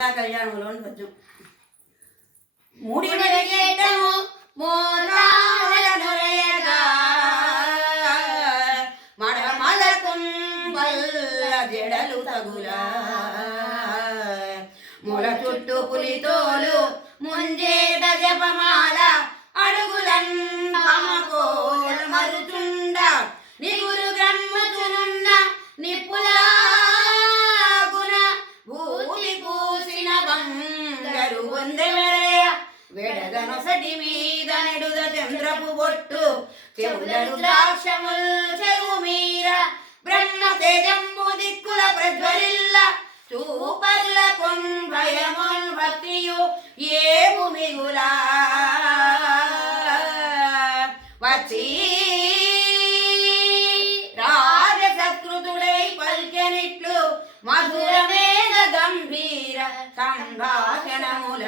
కళ్యాణంలోని పద్యం. ముడి వెలిగేటము మోరాలనురయగా మడమలకుంబల్ల జడలు తగులా ముల చుట్టూ పులితోలు ముంజేట జపమాల అడుగులన్ సమకోల మరుచుండ నిగురు గ్రమ్మచునున్న నిప్పులాగున భూతి పూసిన బంగరు వందెమెరయ వెడగనొసటి మీద నెడుద చంద్రపు బొట్టు చెవులను ద్రాక్షముల్ చెరువు మీర బ్రహ్మ తేజంబు దిక్కుల ప్రజ్వరిల్ల చూపర్ల భయముల్ భక్తియు ఏము మిగులా వచ్చి రాజసత్కృతుడై పల్కెనిట్లు మధురమేన గంభీర సంభాషణముల